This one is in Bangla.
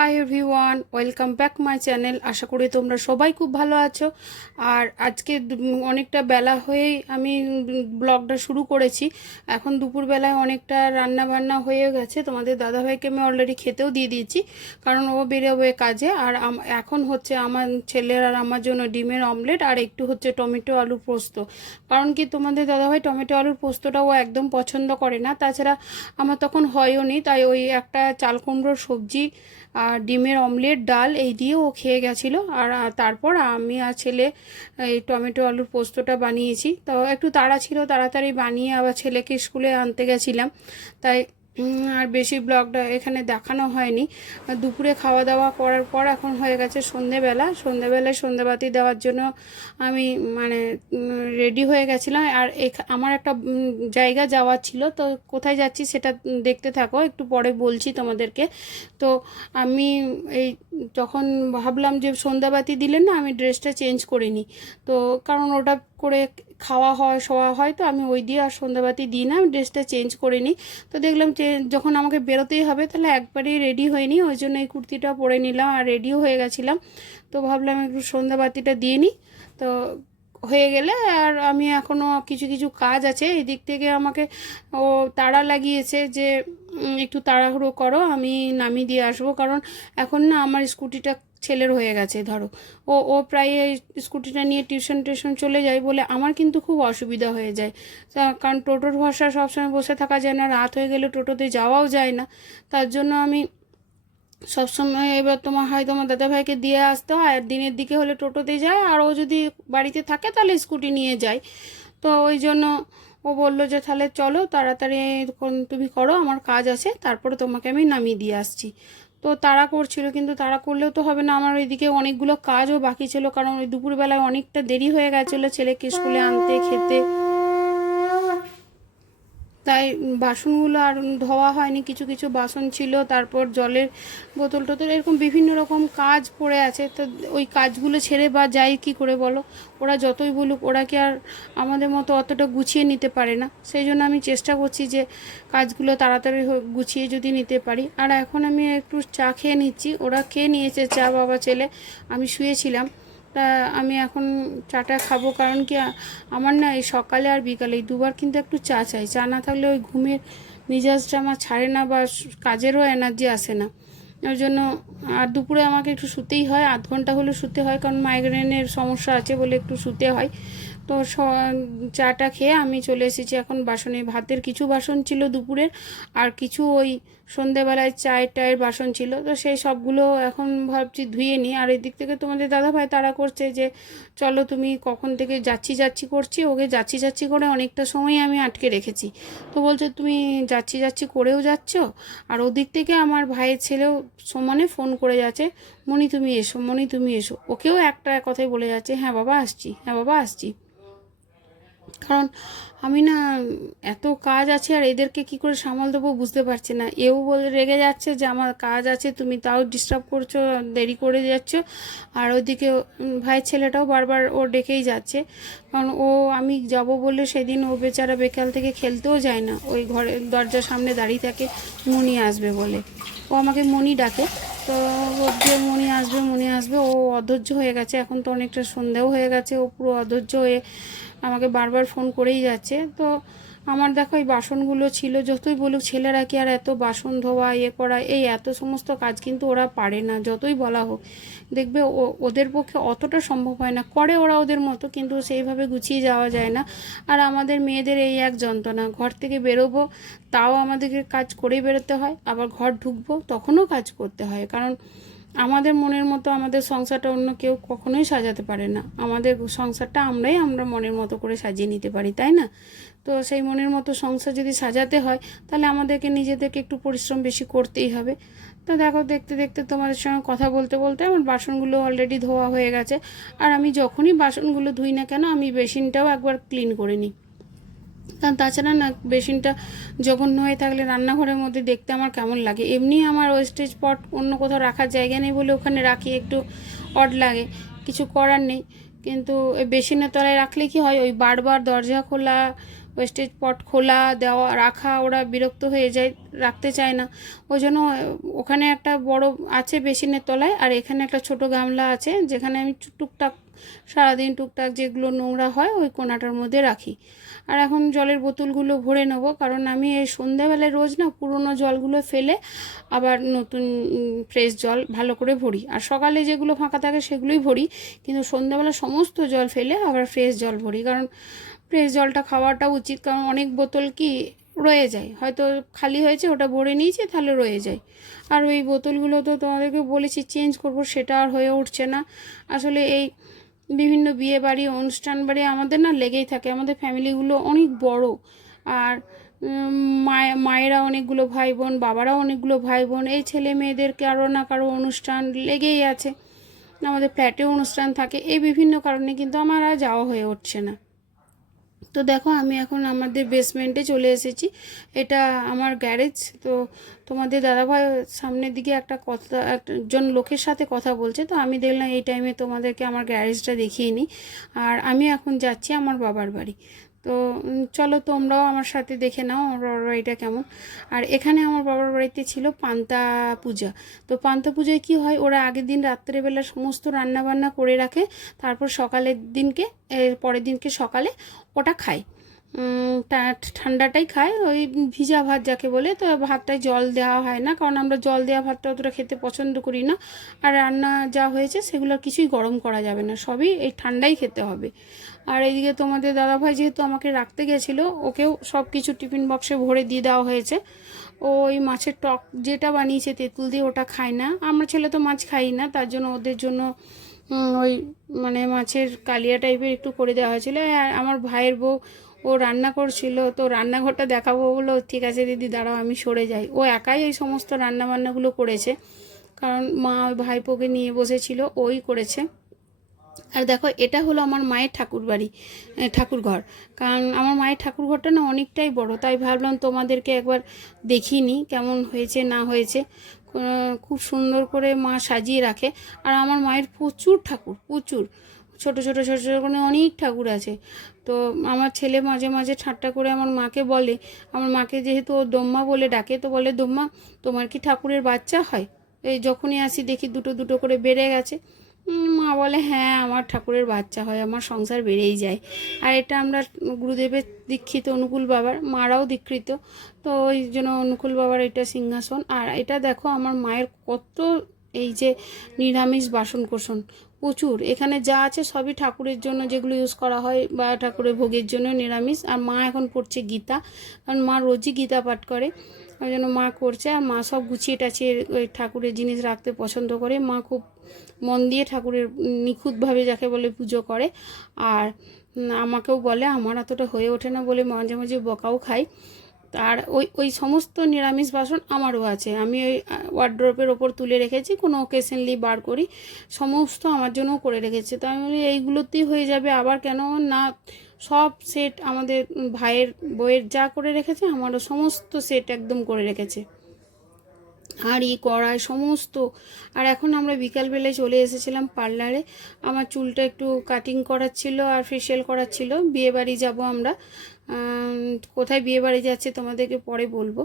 High everyone, welcome back my channel. আশা করি তোমরা সবাই খুব ভালো আছো। আর আজকে অনেকটা বেলা হয়েই আমি ব্লগটা শুরু করেছি। এখন দুপুরবেলায় অনেকটা রান্না বান্না হয়ে গেছে। তোমাদের দাদাভাইকে আমি অলরেডি খেতেও দিয়ে দিয়েছি, কারণ ও বেরোবে কাজে। আর এখন হচ্ছে আমার ছেলের আর আমার জন্য ডিমের অমলেট আর একটু হচ্ছে টমেটো আলুর পোস্ত। কারণ কি, তোমাদের দাদাভাই টমেটো আলুর পোস্তটা ও একদম পছন্দ করে না। তাছাড়া আমার তখন হয়ও নি, তাই ওই একটা চাল কুমড়োর সবজি আর ডিমের অমলেট, ডাল এই দিয়ে ও খেয়ে গেছিলো। আর তারপর আমি আর ছেলে এই টমেটো আলুর পোস্তটা বানিয়েছি। তো একটু তাড়া ছিল, তাড়াতাড়ি বানিয়ে আবার ছেলেকে স্কুলে আনতে গেছিলাম, তাই আর বেশি ব্লগটা এখানে দেখানো হয়নি। দুপুরে খাওয়া দাওয়া করার পর এখন হয়ে গেছে সন্ধেবেলায় সন্ধেবাতি দেওয়ার জন্য আমি মানে রেডি হয়ে গেছিলাম। আর আমার একটা জায়গা যাওয়ার ছিল, তো কোথায় যাচ্ছি সেটা দেখতে থাকো, একটু পরে বলছি তোমাদেরকে। তো আমি এই যখন ভাবলাম যে সন্ধ্যাবাতি দিলে না, আমি ড্রেসটা চেঞ্জ করে নিই। তো কারণ ওটা করে খাওয়া হয় শোয়া হয়, তো আমি ওই দিয়ে আর সন্ধ্যাবাতি দিই না, আমি ড্রেসটা চেঞ্জ করে নিই। তো দেখলাম যে যখন আমাকে বেরোতেই হবে, তাহলে একবারেই রেডি হয়ে নিই। ওই জন্য এই কুর্তিটা পরে নিলাম আর রেডিও হয়ে গেছিলাম। তো ভাবলাম একটু সন্ধ্যাবাতিটা দিয়ে নিই। তো হয়ে গেলে, আর আমি এখনও কিছু কিছু কাজ আছে এই দিক থেকে আমাকে ও তাড়া লাগিয়েছে যে একটু তাড়াহুড়ো করো, আমি নামিয়ে দিয়ে আসবো। কারণ এখন না আমার স্কুটিটা ছেলের হয়ে গেছে, ধরো ও ও প্রায় স্কুটিটা নিয়ে টিউশন চলে যায় বলে আমার কিন্তু খুব অসুবিধা হয়ে যায়। কারণ টোটোর ভরসা সবসময় বসে থাকা যায় না, রাত হয়ে গেলে টোটোতে যাওয়াও যায় না। তার জন্য আমি সবসময়, এবার তোমার দাদাভাইকে দিয়ে আসতে হয়, আর দিনের দিকে হলে টোটোতে যায়, আর ও যদি বাড়িতে থাকে তাহলে স্কুটি নিয়ে যায়। তো ওই জন্য ও বললো যে তাহলে চলো তাড়াতাড়ি তুমি করো, আমার কাজ আছে, তারপরে তোমাকে আমি নামিয়ে দিয়ে আসছি। তো তাড়া করছিল, কিন্তু তাড়া করলেও তো হবে না, আমার ওইদিকে অনেকগুলো কাজও বাকি ছিল। কারণ ওই দুপুরবেলায় অনেকটা দেরি হয়ে গেছিলো ছেলেকে স্কুলে আনতে খেতে, তাই বাসনগুলো আর ধোয়া হয়নি। কিছু কিছু বাসন ছিল, তারপর জলের বোতল টোতল এরকম বিভিন্ন রকম কাজ পড়ে আছে। তো ওই কাজগুলো ছেড়ে বা যাই কি করে বলো, ওরা যতই বলুক, ওরা কি আর আমাদের মতো অতটা গুছিয়ে নিতে পারে না। সেই জন্য আমি চেষ্টা করছি যে কাজগুলো তাড়াতাড়ি গুছিয়ে যদি নিতে পারি। আর এখন আমি একটু চা খেয়ে নিচ্ছি, ওরা খেয়ে নিয়েছে চা, বাবা ছেলে, আমি শুয়েছিলাম। তা আমি এখন চাটা খাবো। কারণ কি, আমার না এই সকালে আর বিকালে এই দুবার কিন্তু একটু চা চাই। চা না থাকলে ওই ঘুমের মেজাজটা আমার ছাড়ে না, বা কাজেরও এনার্জি আসে না। ওই জন্য আর দুপুরে আমাকে একটু শুতেই হয়, আধ ঘন্টা হলে শুতে হয়, কারণ মাইগ্রেনের সমস্যা আছে বলে একটু শুতে হয়। তো চাটা খেয়ে আমি চলে এসেছি এখন বাসনে। ভাতের কিছু বাসন ছিল দুপুরের, আর কিছু ওই সন্ধেবেলায় চায়ের বাসন ছিল, তো সেই সবগুলো এখন ভাবছি ধুয়ে নিই। আর এদিক থেকে তোমাদের দাদাভাই তাড়া করছে যে চলো, তুমি কখন থেকে যাচ্ছি করছি, ওকে যাচ্ছি করে অনেকটা সময় আমি আটকে রেখেছি। তো বলছে তুমি যাচ্ছি করেও যাচ্ছ, আর ওদিক থেকে আমার ভাইয়ের ছেলেও সমানে ফোন করে যাচ্ছে, মনি তুমি এসো, মনি তুমি এসো। ওকেও একটা কথাই বলে যাচ্ছে, হ্যাঁ বাবা আসছি, হ্যাঁ বাবা আসছি। কারণ আমি না এত কাজ আছে, আর এদেরকে কি করে সামাল দেবো বুঝতে পারছি না। এও বলে রেগে যাচ্ছে যে আমার কাজ আছে, তুমি তাও ডিস্টার্ব করছো, দেরি করে যাচ্ছ। আর ওইদিকে ভাইয়ের ছেলেটাও বারবার ও ডেকেই যাচ্ছে। কারণ আমি যাব বলে সেদিন ও বেচারা বিকাল থেকে খেলতেও যায় না, ওই ঘরে দরজার সামনে দাঁড়িয়ে থাকে মনি আসবে বলে। ও আমাকে মনি ডাকে। তো যে মনি আসবে, ও অধৈর্য হয়ে গেছে। এখন তো অনেকটা সন্ধ্যাও হয়ে গেছে, ও পুরো অধৈর্য হয়ে আমাকে বারবার ফোন করেই যাচ্ছে। তো আমার দেখো এই বাসনগুলো ছিল, যতই বলুক ছেলেরা কি আর এত বাসন ধোয়া করা, এই এত সমস্ত কাজ কিন্তু ওরা পারে না, যতই বলা হোক। দেখবে ওদের পক্ষে অতটা সম্ভব হয় না, করে ওরা ওদের মতো, কিন্তু সেইভাবে গুছিয়ে যাওয়া যায় না। আর আমাদের মেয়েদের এই এক যন্ত্রণা, ঘর থেকে বেরোবো তাও আমাদেরকে কাজ করেই বেরোতে হয়, আবার ঘর ঢুকবো তখনও কাজ করতে হয়। কারণ আমাদের মনের মতো আমাদের সংসারটা অন্য কেউ কখনোই সাজাতে পারে না। আমাদের সংসারটা আমরা মনের মতো করে সাজিয়ে নিতে পারি, তাই না? তো সেই মনের মতো সংসার যদি সাজাতে হয়, তাহলে আমাদেরকে নিজেদেরকে একটু পরিশ্রম বেশি করতেই হবে। তো দেখো, দেখতে দেখতে তোমাদের সঙ্গে কথা বলতে বলতে আমার বাসনগুলো অলরেডি ধোয়া হয়ে গেছে। আর আমি যখনই বাসনগুলো ধুই না কেন, আমি বেসিনটাও একবার ক্লিন করে নিই। কারণ তাছাড়া না, বেসিনটা জঘন্য হয়ে থাকলে রান্নাঘরের মধ্যে দেখতে আমার কেমন লাগে। এমনি আমার ওয়েস্টেজ পট অন্য কোথাও রাখার জায়গা নেই বলে ওখানে রাখি, একটু অড লাগে, কিছু করার নেই। কিন্তু বেসিনের তলায় রাখলে কি হয়, ওই বারবার দরজা খোলা, ওয়েস্টেজ পট খোলা দেওয়া রাখা ওরা বিরক্ত হয়ে যায়, রাখতে চায় না। ওই জন্য ওখানে একটা বড় আছে বেসিনের তলায়, আর এখানে একটা ছোট গামলা আছে যেখানে আমি টুকটাক সারাদিন টুকটাক যেগুলো নোংরা হয় ওই কোনাটার মধ্যে রাখি। আর এখন জলের বোতলগুলো ভরে নেব, কারণ আমি এই সন্ধ্যাবেলায় রোজ না পুরনো জলগুলো ফেলে আবার নতুন ফ্রেশ জল ভালো করে ভরি, আর সকালে যেগুলো ফাঁকা থাকে সেগুলোই ভরি, কিন্তু সন্ধ্যাবেলা সমস্ত জল ফেলে আবার ফ্রেশ জল ভরি, কারণ ফ্রেশ জলটা খাওয়াটা উচিত। কারণ অনেক বোতল কি রয়ে যায়, হয়তো খালি হয়েছে ওটা ভরে নিয়েছে তাহলে রয়ে যায়। আর ওই বোতলগুলো তো তোমাদেরকে বলেছি চেঞ্জ করব, সেটা আর হয়ে উঠছে না। আসলে এই বিভিন্ন বিয়ে বাড়ি অনুষ্ঠান বাড়ি আমাদের না লেগেই থাকে, আমাদের ফ্যামিলিগুলো অনেক বড়, আর মায়েরা অনেকগুলো ভাই বোন, বাবারাও অনেকগুলো ভাই বোন, এই ছেলে মেয়েদের কারো না কারো অনুষ্ঠান লেগেই আছে। আমাদের ফ্ল্যাটেও অনুষ্ঠান থাকে, এই বিভিন্ন কারণে কিন্তু আমার আর যাওয়া হয়ে উঠছে না। তো দেখো আমি এখন আমাদের বেসমেন্টে চলে এসেছি, এটা আমার গ্যারেজ। তো তোমাদের দাদাভাই সামনের দিকে একজন লোকের সাথে কথা বলছে, তো আমি দেখলাম এই টাইমে তোমাদেরকে আমার গ্যারেজটা দেখিয়ে নিই। আর আমি এখন যাচ্ছি আমার বাবার বাড়ি। তো চলো তোমরাও আমার সাথে দেখে নাও আমার বাবার বাড়িটা কেমন। আর এখানে আমার বাবার বাড়িতে ছিল পান্তা পূজা। তো পান্তা পূজায় কী হয়, ওরা আগের দিন রাত্রেবেলা সমস্ত রান্নাবান্না করে রাখে, তারপর সকালের দিনকে এর পরের দিনকে সকালে ওটা খায়। ঠান্ডাটাই খায়, ওই ভিজা ভাত যাকে বলে। তো ভাতটায় জল দেওয়া হয় না, কারণ আমরা জল দেওয়া ভাতটা অতটা খেতে পছন্দ করি না। আর রান্না যা হয়েছে সেগুলো কিছুই গরম করা যাবে না, সবই এই ঠান্ডাই খেতে হবে। আর এইদিকে তোমাদের দাদাভাই যেহেতু আমাকে রাখতে গেছিলো, ওকেও সব কিছু টিফিন বক্সে ভরে দিয়ে দেওয়া হয়েছে। ওই মাছের টক যেটা বানিয়েছে তেঁতুল দিয়ে ওটা খায় না, আমরা ছেলে তো মাছ খাই না, তার জন্য ওদের জন্য ওই মানে মাছের কালিয়া টাইপের একটু করে দেওয়া হয়েছিল। আর আমার ভাইয়ের বউ ও রান্না করছিল, তো রান্নাঘরটা দেখাবো বলো, ঠিক আছে দিদি দাঁড়াও আমি সরে যাই। ও একাই এই সমস্ত রান্নাবান্নাগুলো করেছে, কারণ মা ওই ভাইপোকে নিয়ে বসেছিল, ওই করেছে। আর দেখো এটা হলো আমার মায়ের ঠাকুর বাড়ি, ঠাকুর ঘর। কারণ আমার মায়ের ঠাকুর ঘরটা না অনেকটাই বড়, তাই ভাবলাম তোমাদেরকে একবার দেখিয়ে নিই কেমন হয়েছে না হয়েছে। খুব সুন্দর করে মা সাজিয়ে রাখে। আর আমার মায়ের প্রচুর ঠাকুর, প্রচুর ছোট ছোট ছোট ছোট করে অনেক ঠাকুর আছে। তো আমার ছেলে মাঝে মাঝে ঠাট্টা করে আমার মাকে বলে, আমার মাকে যেহেতু ও দম্মা বলে ডাকে, তো বলে দম্মা তোমার কি ঠাকুরের বাচ্চা হয়? এই যখনই আসি দেখি দুটো দুটো করে বেড়ে গেছে। মা বলে হ্যাঁ আমার ঠাকুরের বাচ্চা হয়, আমার সংসার বেড়েই যায়। আর এটা আমরা গুরুদেবের দীক্ষিত অনুকূল বাবার, মারাও দীক্ষিত, তো ওই জন্য অনুকূল বাবার এটা সিংহাসন। আর এটা দেখো আমার মায়ের কত এই যে নিরামিষ বাসন কোসন প্রচুর, এখানে যা আছে সবই ঠাকুরের জন্য যেগুলো ইউজ করা হয় বা ঠাকুরের ভোগের জন্য নিরামিষ। আর মা এখন পড়ছে গীতা, কারণ মা রোজই গীতা পাঠ করে, ওই জন্য মা করছে। আর মা সব গুছিয়ে টাছিয়ে ওই ঠাকুরের জিনিস রাখতে পছন্দ করে, মা খুব মন দিয়ে ঠাকুরের নিখুঁতভাবে যাকে বলে পুজো করে। আর আমাকেও বলে, আমার এতটা হয়ে ওঠে না বলে মাঝে মাঝে বকাও খাই। আর ওই ওই সমস্ত নিরামিষ বাসন আমারও আছে, আমি ওই ওয়ার্ড্রপের ওপর তুলে রেখেছি, কোনো ওকেশনলি বার করি, সমস্ত আমার জন্যও করে রেখেছে। তো আমি বলি এইগুলোতেই হয়ে যাবে আবার কেন না, সব সেট আমাদের ভাইয়ের বইয়ের যা করে রেখেছে আমারও সমস্ত সেট একদম করে রেখেছে, হাঁড়ি কড়াই সমস্ত। আর এখন আমরা বিকালবেলায় চলে এসেছিলাম পার্লারে, আমার চুলটা একটু কাটিং করার ছিল আর ফেশিয়াল করার ছিল। বিয়েবাড়ি যাব আমরা, কোথায় বিয়েবাড়ি যাচ্ছে তোমাদেরকে পরে বলবো।